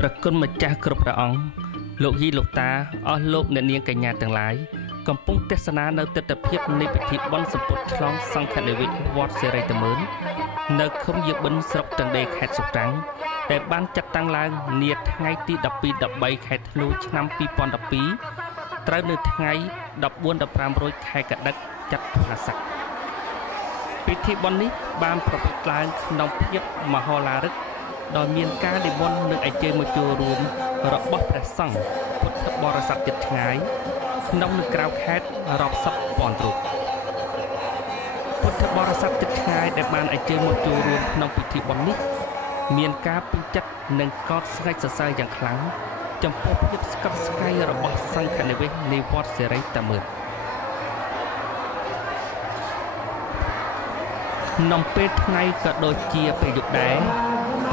ប្រគុណម្ចាស់គ្រប់ព្រះអង្គលោកយីលោកតាអស់លោកអ្នកនាងកញ្ញាទាំងឡាយកំពុងទេសនានៅទស្សនវិជ្ជានៃពិធីបុណ្យសម្ពុតឆ្លងសង្ឃនិវេសវត្តសេរីតមើលនៅឃុំយាបិនស្រុកតណ្ដេខេត្តសុត្រាំងដែលបានចាត់តាំងឡើងនាថ្ងៃទី12-13ខែធ្នូឆ្នាំ2012ត្រូវនៅថ្ងៃ14-15រោចខែកដិកចត្វាស័កពិធីបុណ្យនេះបានប្រព្រឹត្តឡើងក្នុងភាពមហោឡារិកដោយមានការនិមន្តនិងអញ្ជើញមកចូលរួមរបស់ព្រះសង្ឃពុទ្ធបរិស័ទជិតឆ្ងាយក្នុងនិងក្រៅខេត្តរាប់សិបពាន់រូបពុទ្ធបរិស័ទជិតឆ្ងាយដែលបានអញ្ជើញមកចូលរួមក្នុងពិធីបុណ្យនេះមានការពេញចិត្តនិងកោតស្ងើចសរសើរយ៉ាងខ្លាំងចំពោះភាពស្កប់ស្កៃរបស់សង្ឃនិវេសនៃវត្តសេរីតមើលក្នុងពេលថ្ងៃក៏ដូចជាពេលយប់ដែរ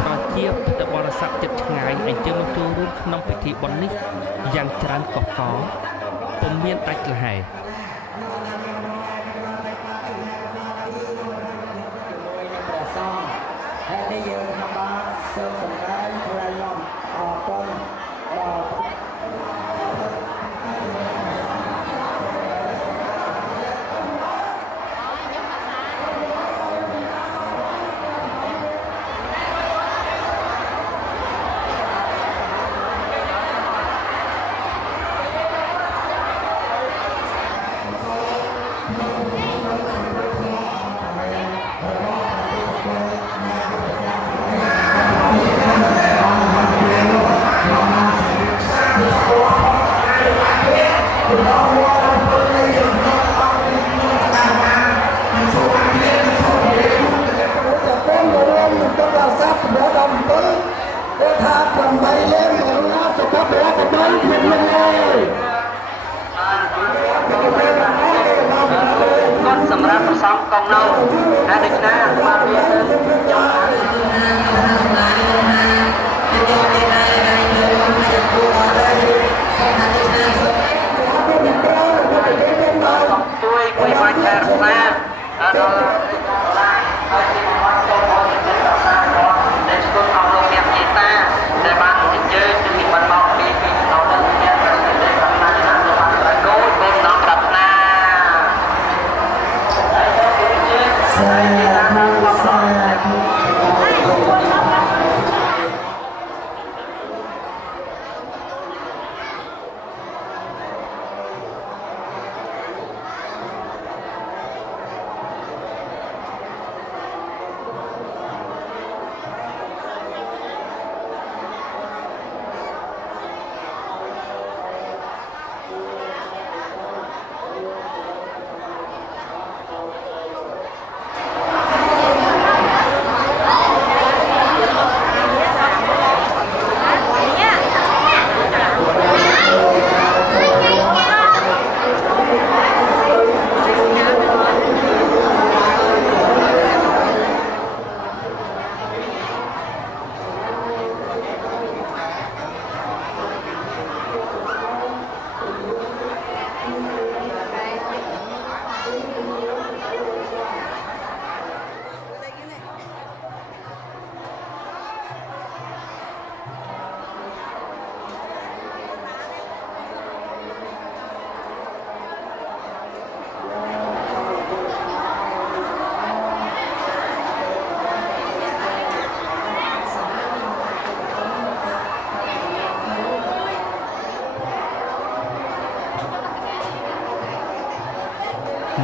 ប្រជាពុទ្ធបរិស័ទជិតឆ្ងាយអញ្ជើញមកចូលរួមក្នុងពិធីបុណ្យនេះយ៉ាងច្រើនកកកពុំមានដាច់លហែហើយយើងបានសូមសម្ដែងថ្លែងអំអរគុណដល់សម្រាប់ប្រសងកងនៅហើយដូចណាបានមានជួយគួយបាច់ការសាដល់ហើយទីមកចូលមកទីរក្សារបស់ដែលស្គាល់អង្គលោកអ្នកជាតាដែលបានអញ្ជើញជំនាញបានមកពីដល់ដល់អ្នកប្រសិទ្ធិខាងណាបានប្រកូលគុំដល់ប្រាថ្នា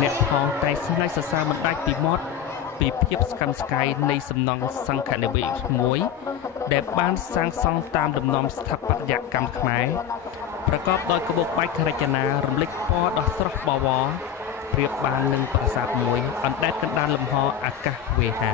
អ្នកផងតែស្ងើចសរសើរមិនដាច់ពីមាត់ពីភាពស្កម្មស្កាយនៃសំណង់សង្ឃនិវេសមួយដែលបានសាងសង់តាមលំនាំស្ថាបត្យកម្មខ្មែរប្រកបដោយក្បូរក្បាច់រចនារំលេចពណ៌ដ៏ស្រស់បវរប្រៀបបាននឹងប្រាសាទមួយអណ្ដែតកណ្ដាលលំហអាកាសវេហា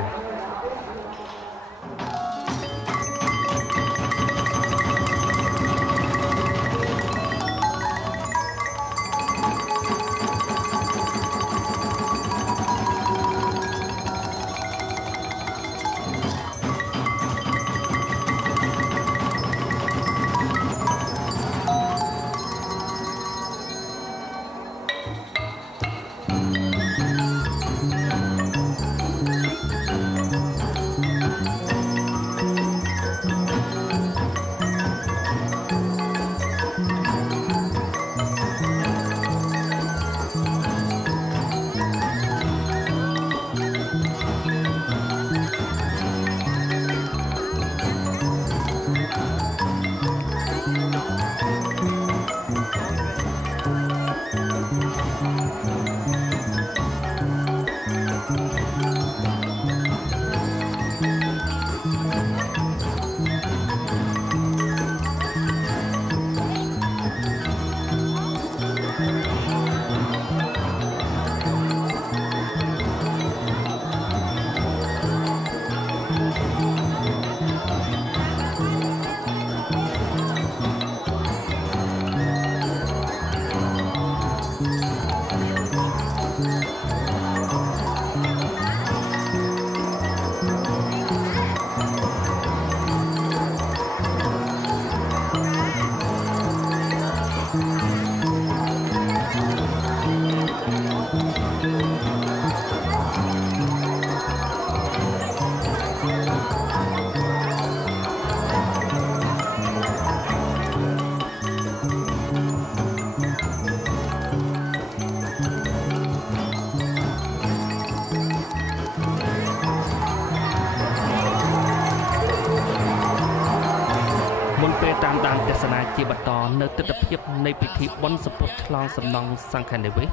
មុនពេលតាមដានទស្សនាជាបន្តនៅទស្សនភាពនៃពិធីបុណ្យសម្ពុតឆ្លងសំណង់សង្ឃនិវេស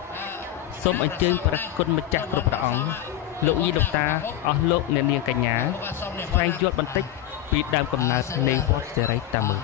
សូមអញ្ជើញព្រះគុណម្ចាស់គ្រប់ព្រះអង្គលោកយីលោកតាអស់លោកអ្នកនាងកញ្ញាស្វែងយល់បន្តិចពីដើមកំណើតនៃវត្តសេរីតាមើ